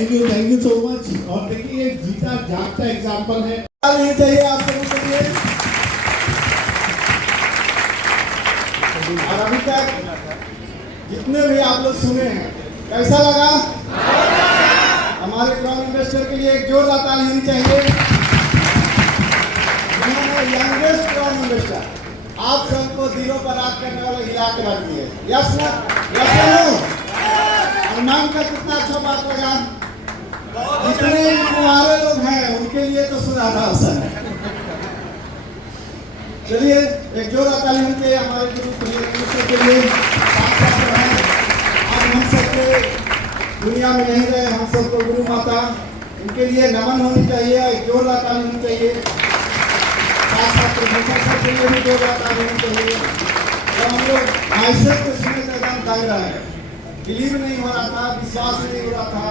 Thank you so much. और देखिए ये जीता जागता एग्जाम्पल है, नहीं चाहिए आप लोगों के लिए। और अभी तक जितने भी आप लोग सुने हैं कैसा लगा? हमारे क्राउन इन्वेस्टर के लिए एक जोरदार ताली होनी चाहिए। यंगेस्ट क्राउन इन्वेस्टर, आप सबको दिलों पर रात करने वाले हिला के रख दिए। यस ना? Yes no? और नाम का कितना अच्छा बात लगा। जितने हमारे लोग हैं उनके लिए तो सुनहरा अवसर है। चलिए एक जोरदार ताली होनी चाहिए हमारे गुरु के लिए। आज हम सबके दुनिया में नहीं रहे, हम सबको गुरु माता उनके लिए नमन होनी चाहिए, एक जोरदार ताली होनी चाहिए। साथ साथ प्रोफेसर सब के लिए भी जोरदार ताली होनी चाहिए। जब हम लोग माइसेल्फ को सुने तो एकदम दंग रहे, बिलीव नहीं हो रहा था, विश्वास नहीं हो रहा था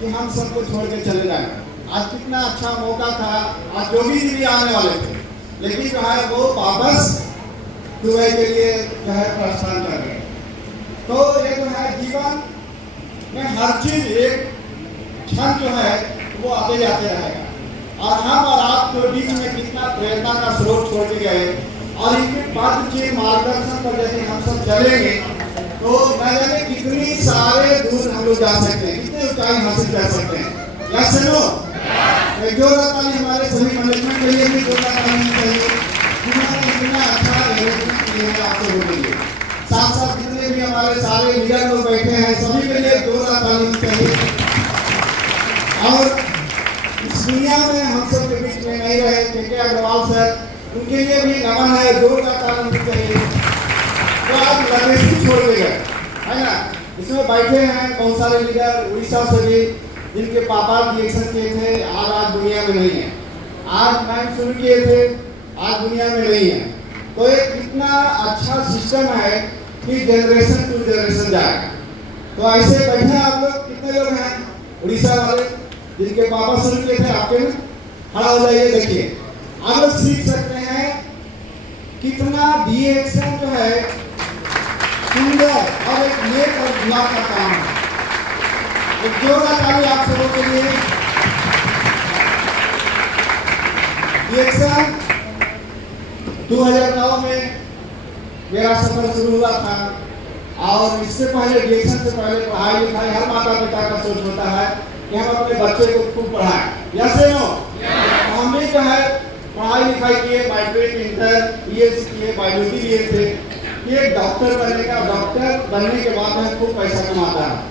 कि हम सबको छोड़ के चले जाए। आज कितना अच्छा मौका था, आज योगी जी भी आने वाले थे, लेकिन जो है वो वापस दुबई के लिए जो है प्रस्थान कर गए। तो ये जो है जीवन में हर चीज एक क्षण जो है वो आते जाते रहेगा। और हम और आप के बीच में कितना प्रेरणा का स्रोत छोड़ के गए, और इनके पद के मार्गदर्शन पर जैसे हम सब चलेंगे तो न जाने कितनी सारे दूर हम लोग जा सकते हैं, कितनी ऊंचाई हासिल कर सकते हैं। या सुनो, जोरदार ताली हमारे सभी मैनेजमेंट के लिए भी जोरदार ताली चाहिए, जिन्होंने इतना अच्छा अरेंजमेंट किया है आप लोगों के लिए। साथ साथ जितने भी हमारे सारे लीडर लोग बैठे हैं सभी के लिए जोरदार ताली चाहिए। और इस दुनिया में हम सब के बीच में नहीं रहे के अग्रवाल सर, उनके लिए भी नमन है, जोरदार ताली चाहिए। तो आप लवेसी छोड़ के गए है ना। इसमें बैठे हैं बहुत सारे लीडर उड़ीसा से भी, जिनके पापा इलेक्शन किए थे, आज दुनिया में नहीं है। आज मैम शुरू किए थे, आज दुनिया में नहीं है। तो एक कितना अच्छा सिस्टम है कि जनरेशन टू जनरेशन जाएगा। तो ऐसे बैठे आप लोग, कितने लोग हैं उड़ीसा वाले जिनके पापा शुरू किए थे, आपके में खड़ा हो जाइए। देखिए आप लोग सीख सकते हैं कितना डीएक्शन जो है सुंदर और एक नेक और दुआ का काम है। एक जोरदार ताली आप सबों के लिए। डीएक्शन 2009 में मेरा सफर शुरू हुआ था, और इससे पहले डीएक्शन से पहले पढ़ाई लिखाई हर माता पिता का सोच होता है कि हम अपने बच्चे को खूब पढ़ाएं। या से नो? हम भी जो है पढ़ाई लिखाई किए, मैट्रिक इंटर बीएससी किए, बायोलॉजी लिए थे कि एक डॉक्टर बनने का, डॉक्टर बनने के बाद में खूब पैसा कमाता है।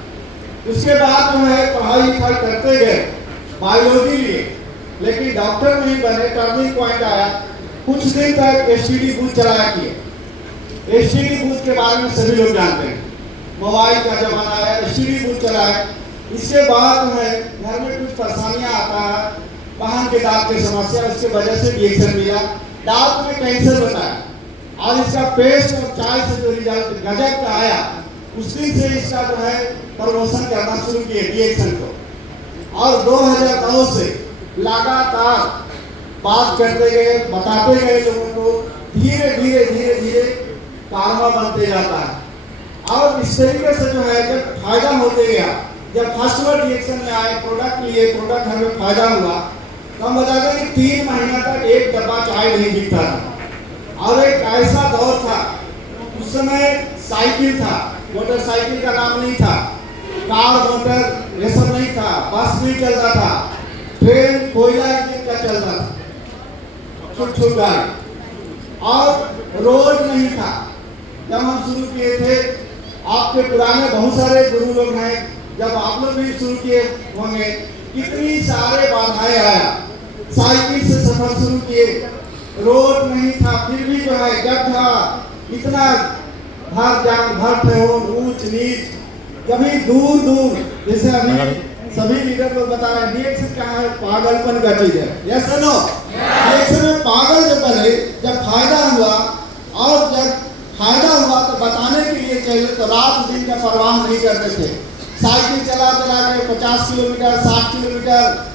उसके बाद जो है पढ़ाई लिखाई करते गए, बायोलॉजी लिए, लेकिन डॉक्टर नहीं बने। टर्निंग पॉइंट आया, कुछ दिन तक एसटीडी बूथ चलाया किए। एसटीडी बूथ के बारे में सभी लोग जानते हैं, मोबाइल का जमाना आया, एसटीडी बूथ चलाया। इसके बाद जो है घर में कुछ परेशानियां आता है, वाहन के दांत की समस्या, उसके वजह से डीएक्शन मिला। दांत में कैंसर बताया, और इसका पेस्ट और चाय से जो रिजल्ट गजब का आया, उस दिन से इसका जो है प्रमोशन करना शुरू किए डीएक्शन को। और 2009 से लगातार बात करते गए, बताते गए लोगों को, धीरे धीरे धीरे धीरे कारवा बनते जाता है। और इस तरीके से जो है जब फायदा होते गया, जब फर्स्ट बार डीएक्शन में आए, प्रोडक्ट लिए, प्रोडक्ट हमें फायदा हुआ, तो हम बताते कि 3 महीना तक एक डब्बा चाय नहीं बिकता था। और एक ऐसा दौर था, उस समय साइकिल था, मोटरसाइकिल का नाम नहीं था, कार मोटर ये सब नहीं था, बस नहीं चलता था, ट्रेन कोयला इंजन का चलता था, छुट गाड़ी, और रोड नहीं था। जब हम शुरू किए थे, आपके पुराने बहुत सारे गुरु लोग हैं, जब आप लोग भी शुरू किए होंगे, कितनी सारे बाधाएं आया। साइकिल से सफर शुरू किए, रोड नहीं था, फिर भी जो है गड्ढा, इतना भर थे हो, ऊंच नीच, कभी दूर दूर, जैसे अभी सभी लीडर लोग बता रहे हैं डीएक्शन क्या है, पागलपन का चीज है। Yes no? डीएक्शन में पागल जब बने, जब फायदा हुआ, और जब फायदा हुआ तो बताने के लिए चाहिए, तो रात दिन का परवाह नहीं करते थे। साइकिल चला चला के 50 किलोमीटर 60 किलोमीटर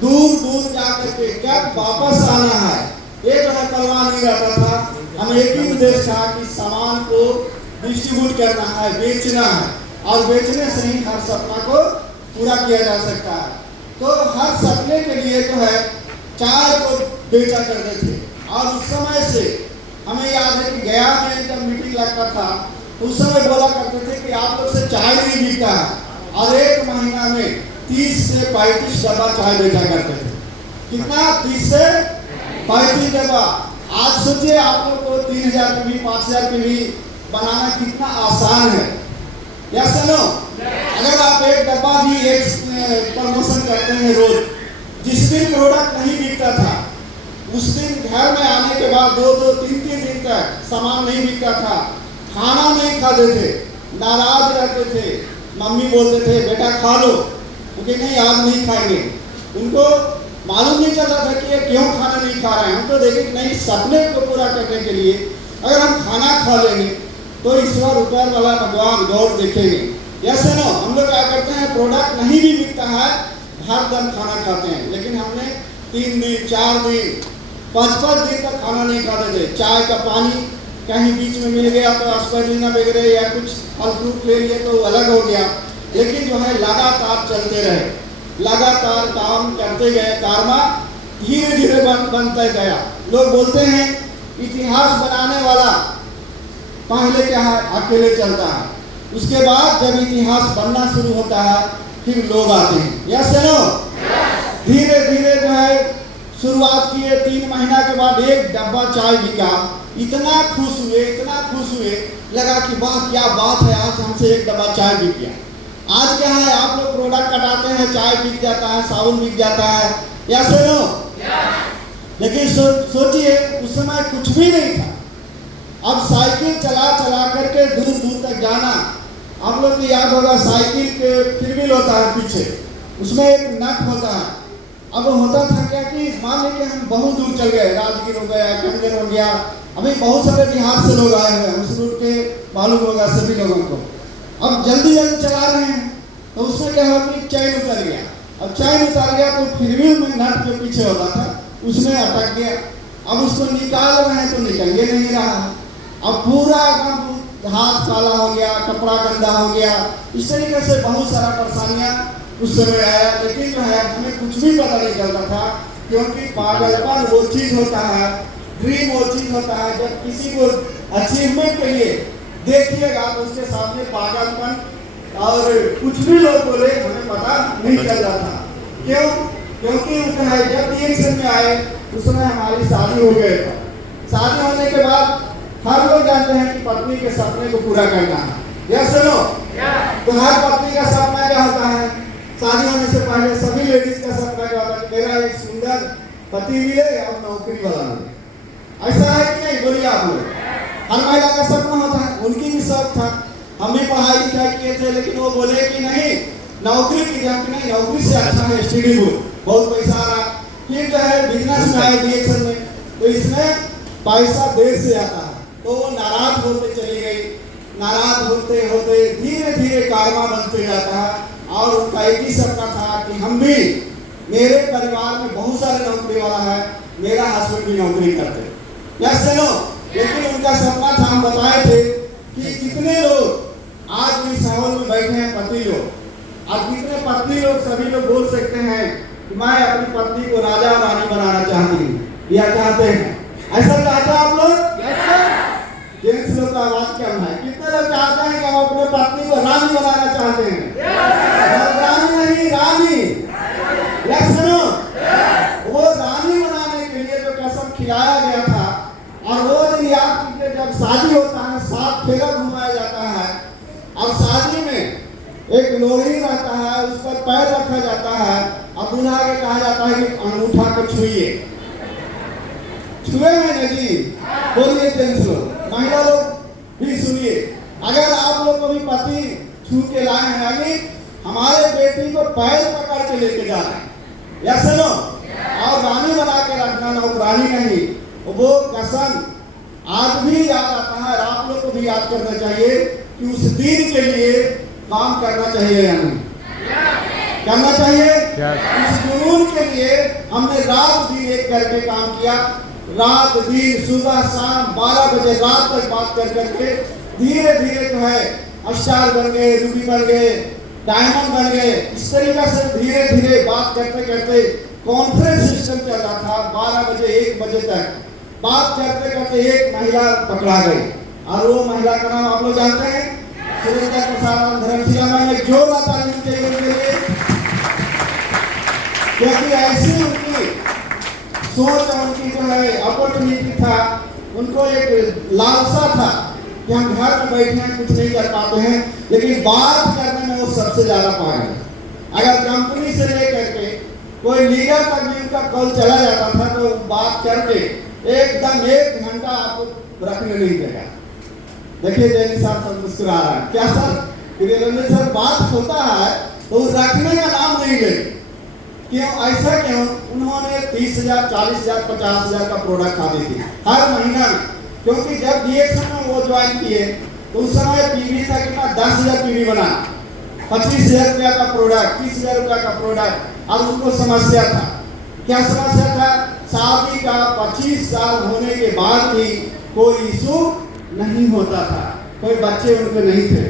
दूर दूर जा करके जब वापस आना है, एक परवाह नहीं रहता था। हम एक ही उद्देश्य था कि सामान को डिस्ट्रीब्यूट करना है, बेचना है, और बेचने से ही हर सपना को पूरा किया जा सकता है। तो हर सपने के लिए जो है चाय को बेचा करते थे। और उस समय से हमें याद है कि गया में जब मीटिंग लगता था उस समय बोला करते थे कि आप लोग से चाय नहीं बिकता है। और एक महीना में 30 से 35 डब्बा चाय बेचा करते थे। कितना? 30 से 35 डब्बा। आज सोचिए आप लोग को 3000 की भी 5000 की भी बनाना कितना आसान है, या सुनो। अगर आप एक डब्बा भी एक प्रमोशन करते हैं रोज, जिस दिन प्रोडक्ट नहीं बिकता था उस दिन घर में आने के बाद 2-2, 3-3 दिन तक सामान नहीं बिकता था, खाना नहीं खाते थे, नाराज रहते थे। मम्मी बोलते थे बेटा खा लो, क्योंकि नहीं आज नहीं खाएंगे। उनको मालूम नहीं चल रहा था कि ये क्यों खाना नहीं खा रहे हैं। हम तो देखे कि नहीं, सपने को पूरा करने के लिए अगर हम खाना खा लेंगे तो ईश्वर ऊपर वाला भगवान गौर देखेंगे। यस नो, हम लोग क्या करते हैं, प्रोडक्ट नहीं भी बिकता है हर दिन खाना खाते हैं, लेकिन हमने 3 दिन 4 दिन 5-5 दिन तक खाना नहीं खाते थे। चाय का पानी कहीं बीच में मिल गया तो एस्पिरिन वगैरह या कुछ फल फ्रूट ले लिए तो अलग हो गया, लेकिन जो है लगातार चलते रहे, लगातार काम करते गए, कर्मा धीरे धीरे बनता गया। लोग बोलते हैं इतिहास बनाने वाला पहले क्या है, अकेले चलता है, उसके बाद जब इतिहास बनना शुरू होता है फिर लोग आते हैं। यस नो, धीरे धीरे जो है शुरुआत किए, 3 महीना के बाद 1 डब्बा चाय बिका। इतना खुश हुए, लगा कि वाह क्या बात है, आज हमसे 1 डब्बा चाय बिक गया। आज क्या है, आप लोग प्रोडक्ट कटाते हैं, चाय बिक जाता है, साबुन बिक जाता है, या सुनो। लेकिन सोचिए उस समय कुछ भी नहीं था। अब साइकिल चला करके दूर दूर तक जाना, आप लोग को याद होगा साइकिल के फिरविल होता है पीछे, उसमें एक नट होता है। अब होता था क्या कि मान लीजिए हम बहुत दूर चल गए, राजगीर हो गया, कंगन हो गया, अभी बहुत सारे बिहार से लोग आए हुए हैं, उस रूट के मालूम होगा सभी लोगों को। अब जल्दी चला रहे हैं तो उसमें क्या हुआ कि चैन उतर गया। अब चैन उतर गया तो फिरविल में नट जो पीछे होता था उसमें अटक गया। अब उसको निकाल रहे हैं तो निकल नहीं रहा। अब पूरा हाथ काला हो गया, कपड़ा गंदा हो गया, इस तरीके से बहुत सारा परेशानियां उस समय आया। लेकिन जो है हमें कुछ भी पता नहीं चलता था, क्योंकि पागलपन वो चीज होता है, ड्रीम वो चीज होता है, जब किसी को अचीवमेंट के लिए देखिएगा तो उसके सामने पागलपन और कुछ भी लोग बोले हमें पता नहीं चल रहा था। क्यों? क्योंकि जब रिएक्शन में आए उस समय हमारी शादी हो गई था। शादी होने के बाद हर लोग जानते हैं कि पत्नी के सपने को पूरा करना है। यस सुनो, तो हर पत्नी का सपना क्या होता है, शादी होने से पहले सभी लेडीज का सपना क्या होता है, मेरा एक सुंदर पति मिले और नौकरी वाला मिले। ऐसा है कि नहीं, बोलिए आप लोग। हर महिला का सपना होता है, उनकी भी शौक था। हम भी पढ़ाई लिखाई किए थे, लेकिन वो बोले कि नहीं नौकरी की जाए, नहीं नौकरी से अच्छा है स्टडी बुक, बहुत पैसा आ रहा। फिर जो है बिजनेस में आए रिएक्शन में, तो इसमें पैसा देर से आता है, तो वो नाराज होते चली गई। नाराज होते होते धीरे धीरे कारवा बनते जाता है। और उनका एक ही सपना था कि हम भी, मेरे परिवार में बहुत सारे नौकरी वाला है, मेरा हस्बैंड भी नौकरी करते। यस सुनो, लेकिन उनका सपना था, हम बताए थे कि कितने लोग आज भी सावन में बैठे हैं पति लोग, और कितने पत्नी लोग, सभी लोग बोल सकते हैं कि मैं अपनी पत्नी को राजा रानी बनाना चाहती हूँ, या चाहते हैं। ऐसा चाहते हैं आप लोग? जेंट्स लोग का आवाज कम है। कितने लोग चाहते हैं कि हम अपने पत्नी को रानी बनाना चाहते हैं? रानी नहीं, रानी। यस सुनो, वो रानी बनाने के लिए जो कसम खिलाया गया था, और वो दिन याद कीजिए जब शादी होता है 7 फेरा घुमाया जाता है, और शादी में एक लोही रहता है, उस पर पैर रखा जाता है, और दूल्हा के कहा जाता है कि अंगूठा को छुइए। छुए हैं ना जी? बोलिए जेंट्स लोग, महिला लोग भी सुनिए। अगर आप लोग को भी पति छू के लाए हैं, यानी हमारे बेटी को पैर पकड़ के लेके जा रहे हैं, या सुनो, और रानी बना के रखना, नौकरानी नहीं। वो कसम आज भी याद आता है, और आप लोग को भी याद करना चाहिए कि उस दिन के लिए काम करना चाहिए या नहीं करना चाहिए। उस जुनून के लिए हमने रात दिन एक करके काम किया, रात दिन सुबह शाम 12 बजे रात तक बात कर करके धीरे धीरे जो है स्टार बन गए, रूबी बन गए, डायमंड बन गए। इस तरीके से धीरे धीरे बात करते करते कॉन्फ्रेंस सिस्टम चल रहा था। 12 बजे 1 बजे तक बात करते करते एक महिला पकड़ा गई, और वो महिला का नाम आप लोग जानते हैं, सुरेंद्र प्रसाद धर्मशिला में। एक जोरदार ताली चाहिए उनके लिए, क्योंकि ऐसी उनकी सोच और उनकी जो है अपॉर्चुनिटी था, उनको एक लालसा था कि हम घर में बैठे हैं, कुछ नहीं कर पाते हैं, लेकिन बात करने में वो सबसे ज्यादा पाए। अगर कंपनी से लेकर के कोई लीडर तक भी उनका कॉल चला जाता था तो बात करके एकदम 1 घंटा आपको रखने नहीं देगा। देखिए जैन साहब सब मुस्कुरा रहा है, क्या सर निरंजन सर बात होता है तो रखने का नाम नहीं ले। क्यों ऐसा क्यों? उन्होंने 30,000 40,000 50,000 का प्रोडक्ट खरीदी थी हर महीना में, क्योंकि जब डीएक्शन में वो ज्वाइन किए तो उस समय पीवी था कितना 10,000 पीवी बना, 25,000 रुपया का प्रोडक्ट, 30,000 रुपया का प्रोडक्ट। और उनको समस्या था, क्या समस्या था? शादी का 25 साल होने के बाद भी कोई इशू नहीं होता था, कोई बच्चे उनके नहीं थे,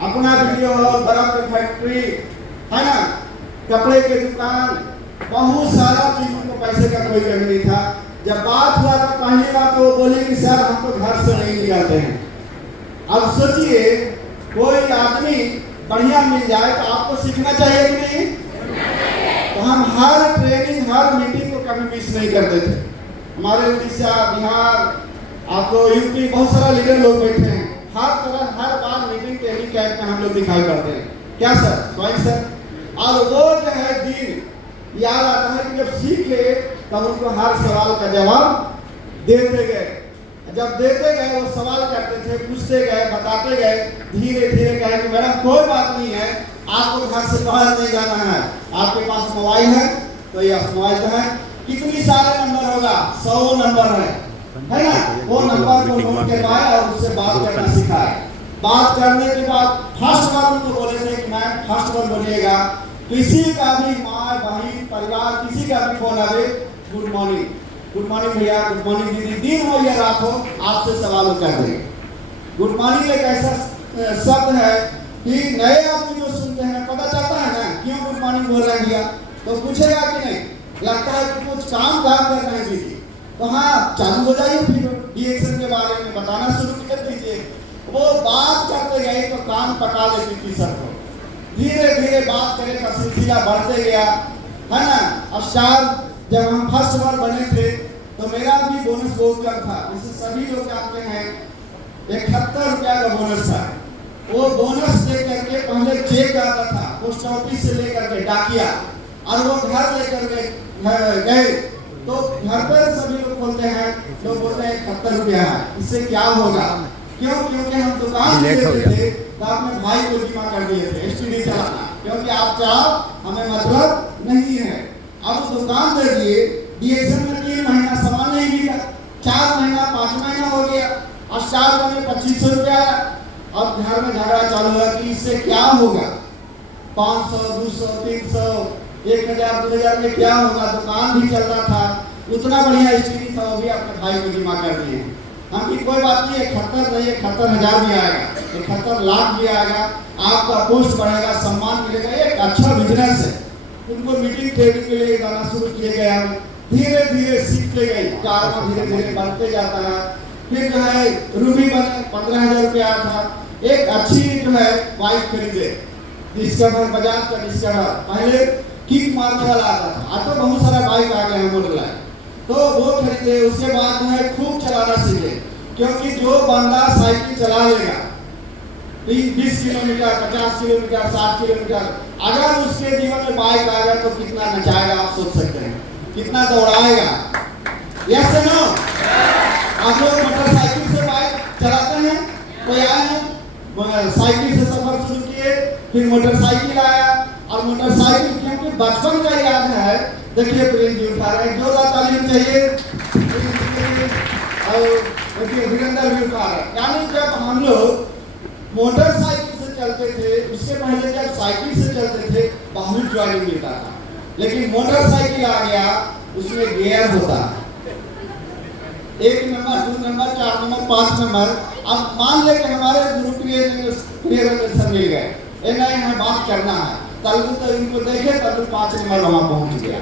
अपना वीडियो हॉल, बर्फ की फैक्ट्री है ना, कपड़े के दुकान, बहुत सारा चीज, उनको पैसे का कोई कमी नहीं था। जब बात हुआ तो पहली बात तो वो बोले कि सर हम तो घर से नहीं निकलते हैं। अब सोचिए कोई आदमी बढ़िया मिल जाए तो आपको सीखना चाहिए कि नहीं? तो हम हर ट्रेनिंग हर मीटिंग को कभी मिस नहीं करते थे। हमारे उड़ीसा, बिहार, आपको यूपी बहुत सारा लीडर लोग बैठे हैं, हर तरह हर बार मीटिंग ट्रेनिंग कैंप में हम लोग दिखाई पड़ते हैं। क्या सर? Swine sir. और वो जो है दिन याद आता है कि जब सीख ले तब उनको हर सवाल का जवाब देते गए। जब देते गए वो सवाल करते थे, पूछते गए, बताते गए, धीरे धीरे कहे कि मैडम कोई बात नहीं है, आपको घर से बाहर नहीं जाना है, आपके पास मोबाइल है तो ये मोबाइल तो है, कितनी सारे नंबर होगा, 100 नंबर है ना, वो नंबर को नोट करवाए और उससे बात करना सिखाए। बात करने के बाद फर्स्ट बार उनको बोले थे कि मैम फर्स्ट बार बोलिएगा, किसी का भी माँ बहन परिवार किसी का भी फोन आवे, गुड मॉर्निंग, गुड मॉर्निंग भैया, गुड मॉर्निंग दीदी, दिन हो या रात हो, आपसे सवाल कर देंगे। गुड मॉर्निंग एक ऐसा शब्द है कि नए आदमी जो सुनते हैं पता चलता है ना क्यों गुड मॉर्निंग बोल रहे हैं भैया, तो पूछेगा कि नहीं, लगता है कि कुछ काम कर रहे हैं दीदी, तो हाँ चालू हो जाइए, फिर डीएक्शन के बारे में बताना शुरू कर दीजिए। वो बात करते गए तो कान पका लेती थी सबको, धीरे धीरे बात करें का सिलसिला बढ़ते गया, है ना। अब साल जब हम फर्स्ट बार बने थे तो मेरा भी बोनस बहुत कम था, जैसे सभी लोग जानते हैं 71 रुपया का बोनस था। वो बोनस दे करके पहले चेक आता था पोस्ट ऑफिस से लेकर के डाकिया, और वो घर लेकर के गए तो घर पर सभी लोग बोलते हैं, लोग बोलते हैं 71 रुपया है, इससे क्या होगा? क्यों? क्योंकि हम दुकान देते थे तो अपने भाई को जमा कर दिए थे एसटीडी चलाना, क्योंकि आप चाहो हमें मतलब नहीं है। अब दुकान दे दिए, डीएक्शन में 3 महीना सामान नहीं बिका, 4 महीना 5 महीना हो गया, और 4 महीने 2500 रुपया। अब घर में झगड़ा चालू हुआ कि इससे क्या होगा, 500 200 300 1000 2000 में क्या होगा? दुकान भी चल रहा था, उतना बढ़िया एसटीडी था, वो भी अपने भाई को जमा कर दिए। हम की कोई बात नहीं, 71 नहीं 71,000 भी आएगा, 71 लाख भी आएगा, आपका पोस्ट बढ़ेगा, सम्मान मिलेगा, एक अच्छा बिजनेस है। उनको मीटिंग ट्रेनिंग के लिए जाना शुरू किए गए, हम धीरे धीरे सीखते गए, कार धीरे धीरे बढ़ते जाता है। फिर जो है रूबी बने, 15,000 रुपया था, एक अच्छी जो है बाइक खरीदे, डिस्कवर, बजाज का डिस्कवर, पहले किक मारने वाला आता था, अब तो बहुत सारा बाइक आ गया है मॉडल है, तो वो खरीदे। उसके बाद जो है खूब चलाना सीखे, क्योंकि जो बंदा साइकिल चला लेगा 20 किलोमीटर 50 किलोमीटर 60 किलोमीटर, अगर उसके जीवन में बाइक आ गया तो कितना नचाएगा आप सोच सकते हैं, कितना दौड़ाएगा। Yes no? आप लोग मोटरसाइकिल से बाइक चलाते हैं, कोई आए हैं साइकिल से सफर शुरू किए, फिर मोटरसाइकिल आया, और मोटरसाइकिल क्योंकि बचपन का याद है। देखिए प्रेम जी उठा रहे हैं, जोरदार ताली चाहिए, और देखिए वीरेंद्र भी उठा रहे हैं। यानी जब हम लोग मोटरसाइकिल से चलते थे, उससे पहले जब साइकिल से चलते थे बहुत ज्वाइनिंग मिलता था, लेकिन मोटरसाइकिल आ गया, उसमें गियर होता है, 1 नंबर 2 नंबर 4 नंबर 5 नंबर। अब मान ले कि हमारे गुरु प्रिय मिल गए, ये नहीं हमें बात करना है, तल्लू तो इनको देखे तल्लू 5 नंबर वहां पहुंच गया,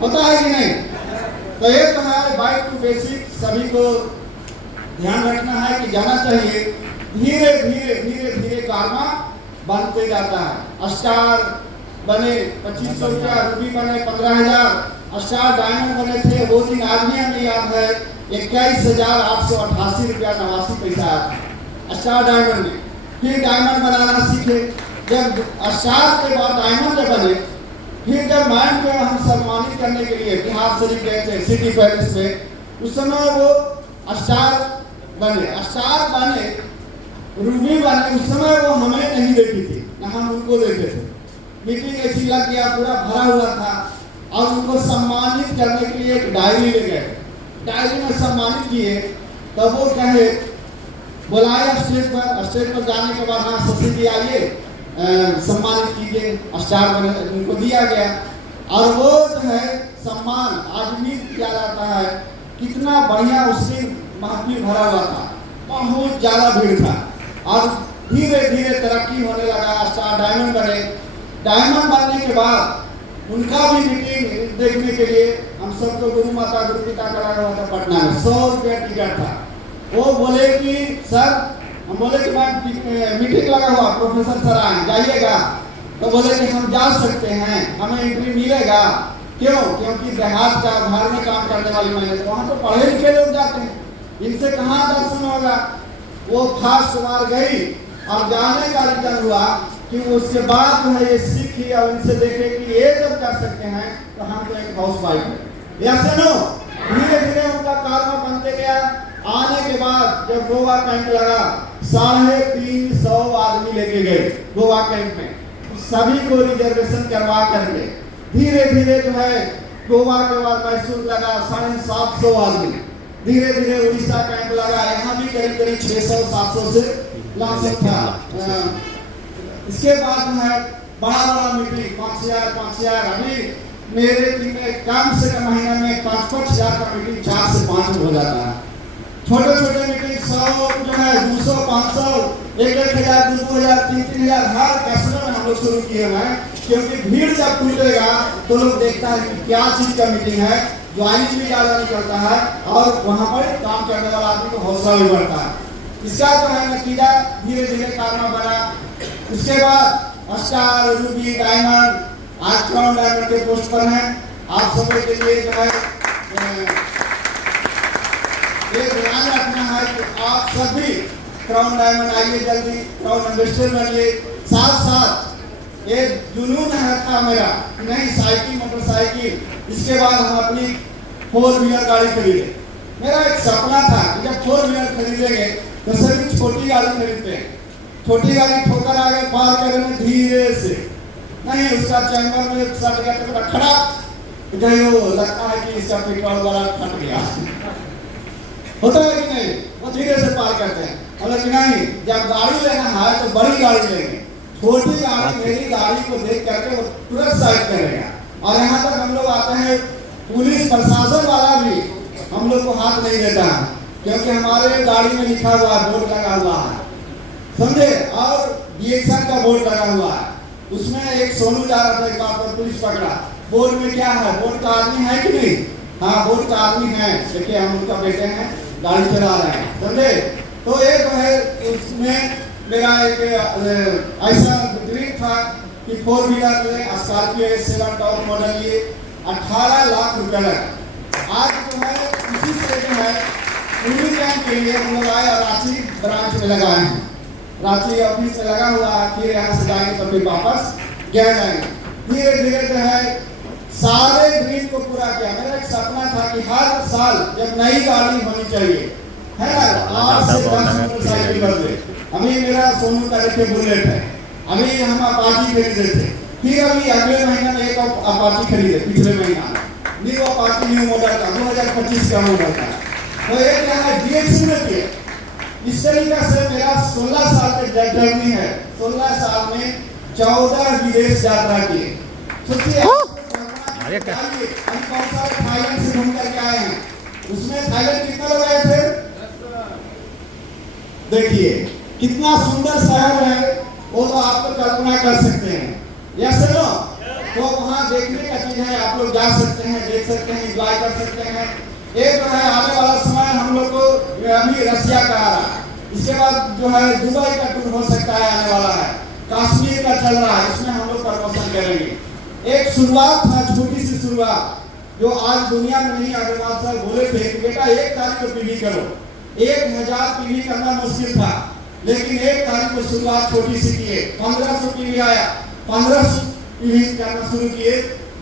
होता है कि नहीं? तो ये तो है बाइक टू बेसिक, सभी को ध्यान रखना है कि जाना चाहिए। धीरे धीरे धीरे धीरे कारवा बनते जाता है। स्टार बने 2500 रुपया, रूबी बने 15,000, स्टार डायमंड बने थे वो दिन आज भी हमें याद है 21,888 रुपया 89 पैसा आया था स्टार डायमंड में। फिर डायमंड बनाना सीखे, जब स्टार के बाद डायमंड जब बने, फिर जब मैन को हम सम्मानित करने के लिए बिहार शरीफ गए थे सिटी पैलेस में, उस समय वो स्टार बने रूबी बने, उस समय वो हमें नहीं देखी थी ना हम उनको देखे थे। मीटिंग ऐसी लग गया, पूरा भरा हुआ था और उनको सम्मानित करने के लिए एक डायरी ले गए, डायरी में सम्मानित किए। तब वो कहे बुलाया स्टेज पर जाने के बाद हाँ शशि जी आइए सम्मानित कीजिए, स्टार बने, उनको दिया गया। और वो जो है सम्मान आज भी किया जाता है। कितना बढ़िया उस दिन महफिल भरा हुआ था, बहुत ज्यादा भीड़ था और धीरे धीरे तरक्की होने लगा, स्टार डायमंड बने। डायमंड बनने के बाद उनका भी मीटिंग देखने के लिए हम सबको गुरु माता गुरु पिता करा हुआ था पटना में, 100 रुपया टिकट था। वो बोले कि सर, हम बोले कि मैं मीटिंग लगा हुआ प्रोफेसर सर आए जाइएगा, तो बोले कि हम जा सकते हैं, हमें एंट्री मिलेगा। क्यों? क्योंकि देहात का घर में काम करने वाली महिला, वहाँ तो पढ़े लिखे लोग जाते हैं, इनसे कहाँ दर्शन होगा। वो फास्ट मार गई और जाने का रिटर्न हुआ कि उसके बाद जो है ये सीखी और इनसे देखे कि ये जब कर सकते हैं तो हम तो एक हाउस वाइफ है। ऐसे नो धीरे धीरे उनका कारवा बनते गया। आने के बाद जब गोवा कैंप लगा, 350 आदमी लेके गए गोवा कैंप में, सभी को रिजर्वेशन करवा करके धीरे धीरे जो है गोवा के बाद मैसूर लगा 750 आदमी, धीरे धीरे उड़ीसा कैंप लगा, यहाँ भी करीब करीब 600-700 से लाख था। इसके बाद जो है बड़ा बड़ा मीटिंग 5,000 अभी मेरे कम से कम महीना में 5-5 हज़ार का मीटिंग 4 से 5 हो जाता है। छोटे छोटे मीटिंग 100 जो है 200, 500, 1,000, 2,000, 3,000 हर कैसरों में हम लोग शुरू किए हैं, क्योंकि भीड़ जब टूटेगा तो लोग देखता है कि क्या चीज का मीटिंग है, ज्वाइनिंग भी ज्यादा निकलता है और वहाँ पर काम करने वाला आदमी को हौसला भी बढ़ता है। इसका जो है नतीजा धीरे धीरे कारवा बना। उसके बाद स्टार, रूबी, डायमंड आज क्राउन डायमंड के पोस्ट पर हैं। आप सभी के लिए जो है ये ध्यान रखना है कि आप सभी क्राउन डायमंड आइए, जल्दी क्राउन एम्बेसडर बनिए। साथ साथ ये जुनून है था मेरा, नहीं साइकिल मोटरसाइकिल, इसके बाद हम अपनी 4 व्हीलर गाड़ी खरीदे। मेरा एक सपना था कि जब 4 व्हीलर खरीदेंगे तो सभी छोटी गाड़ी खरीदते हैं, छोटी गाड़ी ठोकर आगे पार करेंगे धीरे से, नहीं उसका चैम्बर में सट गया तो खड़ा गयो, लगता है कि इसका पेट्रोल वाला फट गया होता है कि नहीं, वो धीरे से पार करते हैं। और लेकिन नहीं, जब गाड़ी लेना है तो बड़ी गाड़ी लेंगे, छोटी गाड़ी मेरी गाड़ी को देख करके वो तुरंत साइड करेगा। और यहाँ तक हम लोग आते हैं, पुलिस प्रशासन वाला भी हम लोग को हाथ नहीं देता है, क्योंकि हमारे गाड़ी में लिखा हुआ है, बोर्ड लगा हुआ है, समझे, और DXR का बोर्ड लगा हुआ है। उसमें एक सोनू जा रहा था, एक बार पर पुलिस पकड़ा, बोर्ड में क्या है, बोर्ड का आदमी है कि नहीं, हाँ बोर्ड का आदमी है, देखिए हम उनका बेटे हैं, गाड़ी चला रहे हैं, समझे। तो एक है उसमें मेरा एक ऐसा ड्रीम था कि 4 व्हीलर ले, स्कॉर्पियो 7 टॉप मॉडल लिए, 18 लाख रुपया लगा। आज जो है इसी से जो है पूरी कैंप के लिए हम लोग आए और रांची ब्रांच में लगाए हैं, रांची ऑफिस में लगा हुआ है। फिर यहाँ से जाएंगे तो फिर वापस गया जाएंगे। धीरे धीरे जो है सारे ड्रीम को पूरा किया। मेरा एक सपना था कि हर साल जब नई गाड़ी होनी चाहिए है ना, 8 से 10 मोटरसाइकिल बदले। अभी मेरा सोनू का देखिए बुलेट है, अभी हम अपाची खरीदे थे, फिर अभी अगले महीने में एक अपाची खरीदे, पिछले महीना न्यू अपाची, न्यू मॉडल का 2025 का मॉडल का। तो ये क्या है, DXC में किया। इस तरीके से मेरा 16 साल के जर्नी है, 16 साल में 14 विदेश यात्रा किए। सोचिए हम कौन सा थाईलैंड से घूम करके आए हैं, उसमें थाईलैंड कितना लोग आए थे, देखिए कितना सुंदर शहर है, वो तो आप तो कल्पना कर सकते हैं। Yes no? तो वहाँ देखने का चीज है, आप लोग जा सकते हैं, देख सकते हैं, एंजॉय कर सकते हैं। एक जो है आने वाला समय हम लोग को अभी रसिया का आ रहा है, इसके बाद जो है दुबई का टूर हो सकता है, आने वाला है, कश्मीर का चल रहा है, इसमें हम लोग प्रमोशन करेंगे। एक शुरुआत था, छोटी सी शुरुआत, जो आज दुनिया में नहीं। अग्रवाल साहब बोले थे कि बेटा 1 तारीख को पीवी करो। 1000 पीवी करना मुश्किल था, लेकिन 1 तारीख को शुरुआत छोटी सी किए। 1500 पीवी आया, 1500 पीवी करना शुरू किए,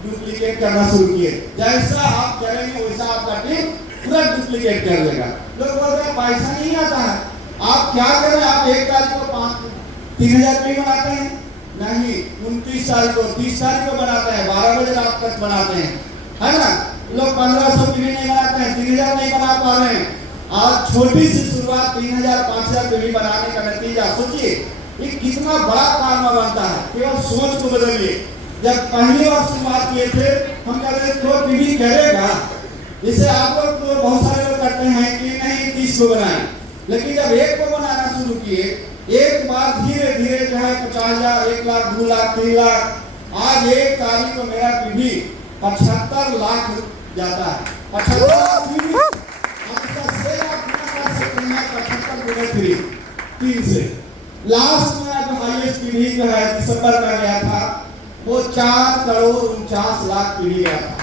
डुप्लीकेट करना शुरू किए। जैसा आप करेंगे वैसा आपका टीम पूरा डुप्लीकेट कर लेगा। लोग बोलते हैं पैसा नहीं आता है, आप क्या करें? आप 1 तारीख को 3000 पीवी बनाते हैं? नहीं, 29 तारीख को, 30 तारीख को बनाते हैं, 12 बजे रात तक बनाते हैं, है ना? लोग 1500 पीवी नहीं बनाते हैं, 3000 नहीं बना पा रहे हैं। आज छोटी सी शुरुआत 3000 5000 पीवी बनाने का नतीजा सोचिए, ये कितना बड़ा कारनामा बनता है। केवल सोच को बदलिए। जब पहली बार शुरुआत किए थे, हम कह रहे थे पीवी करेगा, इसे आप लोग तो बहुत सारे लोग करते हैं कि नहीं 30 को बनाएं, लेकिन जब 1 को बनाना शुरू किए, एक बार धीरे धीरे जो है 50,000, 1 लाख, 2 लाख, 3 लाख, आज 1 तारीख को मेरा पीवी 75 लाख जाता है। 75 लाख पीवी, आप इसका से आप कर सकते हैं 75 गुणे 3 से। लास्ट में जो हाईएस्ट पीवी जो है दिसंबर का गया था, वो 4 करोड़ 49 लाख पीवी गया था।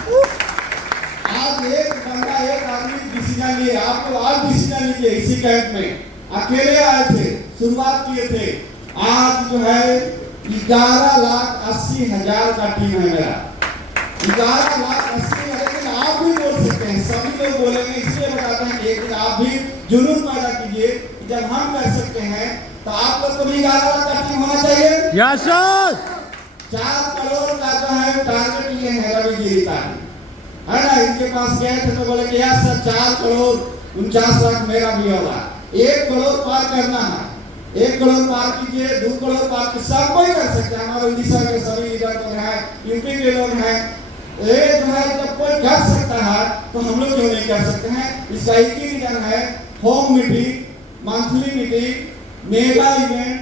आज एक बंदा, एक आदमी डिसीजन लिए, आपको आज डिसीजन लीजिए, इसी कैंप में अकेले आए थे, शुरुआत किए थे। आज जो है 11,80,000 का टीम है मेरा, 11,80,000। लेकिन आप भी बोल सकते हैं, सभी लोग बोलेंगे, इसलिए बताते हैं कि एक दिन आप भी जुनून पैदा कीजिए। जब हम कर सकते हैं तो आप लोग को भी 11 लाख का टीम होना चाहिए। Yes sir. 4 करोड़ का जो है टारगेट लिए है रवि जी रितानी, है ना? इनके पास गए थे तो बोले कि यार सर 4 करोड़ 49 लाख मेरा भी होगा। 1 करोड़ पार करना है, 1 करोड़ पार कीजिए, 2 करोड़ पार कीजिए, सब कोई कर सकते हैं। हमारे उड़ीसा के सभी लीडर लोग हैं, यूपी के लोग हैं। ये जो है जब कोई कर सकता है तो हम लोग क्यों नहीं कर सकते हैं? इसका एक ही रीजन है, home meeting, monthly meeting, mega event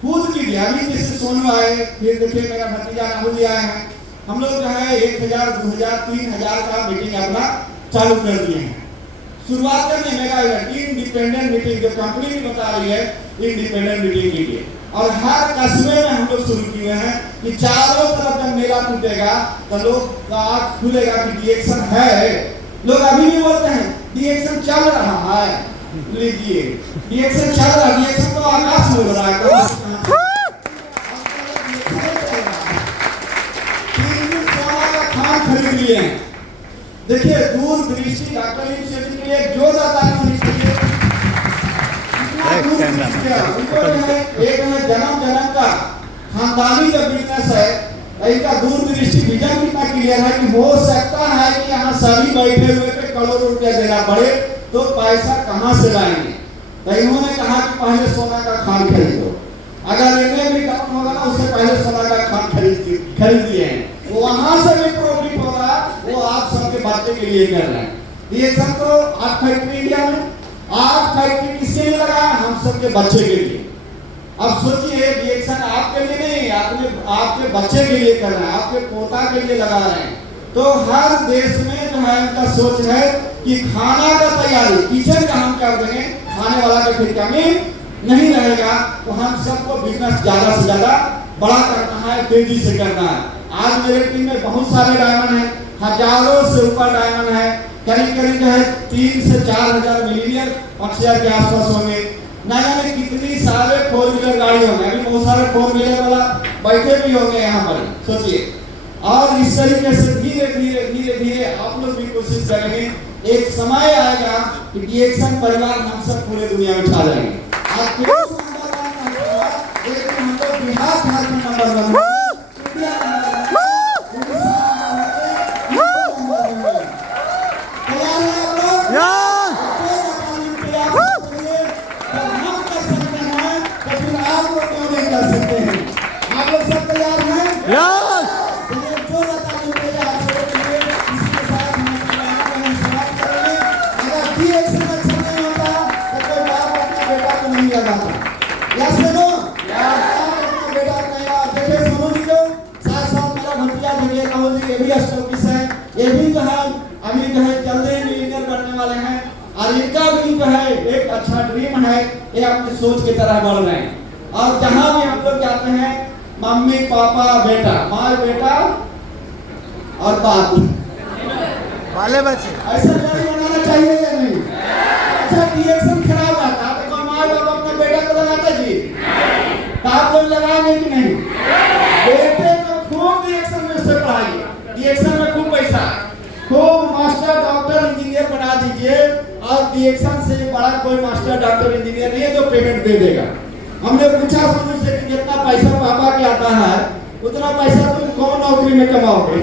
खुद कीजिए। अभी जैसे सोनू आए, फिर देखिए मेरा भतीजा राहुल जी आए हैं, हम लोग जो है 1000, 2000, 3000 का मीटिंग अपना चालू कर दिए हैं। शुरुआत करने मेगा इवेंट, इंडिपेंडेंट मीटिंग जो कंपनी भी बता रही है, इंडिपेंडेंट मीटिंग कीजिए। और हर कस्बे में हम लोग शुरू किए हैं कि चारों तरफ जब मेला टूटेगा तो लोग का आँख खुलेगा कि डीएक्शन है। लोग अभी भी बोलते हैं डीएक्शन चल रहा है, लीजिए डीएक्शन चल रहा है, डीएक्शन तो आकाश में हो रहा है। खरीद लिए हैं। देखिए दूर दृष्टि डॉक्टर इनिशिएटिव के लिए जोरदार ताली होनी चाहिए। उनको है एक है जन्म का खानदानी जो बिजनेस है, इनका दूर दृष्टि विजन कितना क्लियर है कि हो सकता है कि यहाँ सभी बैठे हुए पे करोड़ों रुपया देना पड़े, तो पैसा कहाँ से लाएंगे? तो इन्होंने कहा कि पहले सोना का खान खरीदो, अगर इनमें भी डाउन होगा ना उससे पहले सोना का खान खरीद दिए हैं, वहां से भी प्रॉफिट होगा, वो आप सबके बच्चे के लिए कर रहे हैं। रिएक्शन तो 8 फैक्ट्री इंडिया में, 8 फैक्ट्री किसके लिए लगा? हम सबके बच्चे के लिए। अब सोचिए रिएक्शन आपके लिए नहीं, आपके बच्चे के लिए कर रहे हैं, आपके पोता के लिए लगा रहे हैं। तो हर देश में जो है उनका सोच है कि खाना का तैयारी किचन का हम कर देंगे, खाने वाला का फिर कमी नहीं रहेगा। तो हम सबको बिजनेस ज्यादा से ज्यादा बड़ा करना है, तेजी से करना है। आज मेरे टीम में बहुत सारे डायमंड हैं, हजारों से ऊपर डायमंड है, करीब करीब जो है 3 से 4,000 मिलीनियर 5,000 के आसपास होंगे। ना जाने कितनी सारे 4 व्हीलर गाड़ी होंगे, अभी बहुत सारे 4 व्हीलर वाला बैठे भी होंगे यहाँ पर, सोचिए। और इस तरीके से धीरे धीरे धीरे धीरे आप लोग भी कोशिश करेंगे, एक समय आएगा कि डीएक्शन परिवार हम सब पूरे दुनिया में छा जाएंगे। आज हम लोग बिहार झारखंड नंबर 1 या सुनो ये भी जो है अभी जो है जल्दी इंजीनियर बनने वाले हैं और इनका भी जो है एक अच्छा ड्रीम है, ये अपनी सोच की तरह बढ़ रहे हैं। और जहाँ भी हम लोग जाते हैं मम्मी पापा बेटा, माँ बेटा और बाप वाले बच्चे ऐसा जोड़ी बनाना चाहिए या नहीं? अच्छा रिएक्शन खराब आता है तो माँ बाप अपने बेटा को लगाते जी, तो आप लोग लगाएंगे कि नहीं? बेटे को खूब रिएक्शन में से पढ़ाइए, रिएक्शन में खूब पैसा, खूब मास्टर डॉक्टर इंजीनियर बना दीजिए और रिएक्शन से बड़ा कोई मास्टर डॉक्टर इंजीनियर नहीं है जो पेमेंट दे देगा। हमने पूछा सुनो से कि जितना पैसा पापा के आता है उतना पैसा तुम कौन नौकरी में कमाओगे?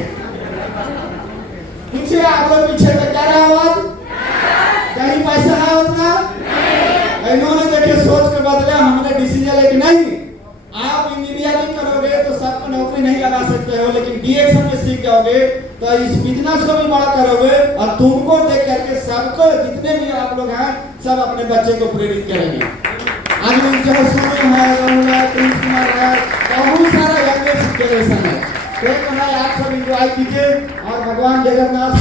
पीछे आप लोग पीछे का क्या रहा आवाज? कहीं पैसा है उतना? इन्होंने देखिए सोच के बदले हमने डिसीजन लेके नहीं, आप इंजीनियरिंग करोगे तो सबको नौकरी नहीं लगा सकते हो, लेकिन डीएक्शन में सीख जाओगे तो इस बिजनेस को भी बड़ा करोगे और तुमको देख करके सबको जितने भी आप लोग हैं सब अपने बच्चे को प्रेरित करेंगे। आज भी जो सोनू है, राहुल है, प्रिंस कुमार है, बहुत सारा यंग जनरेशन है, आप सब एंजॉय कीजिए और भगवान जगन्नाथ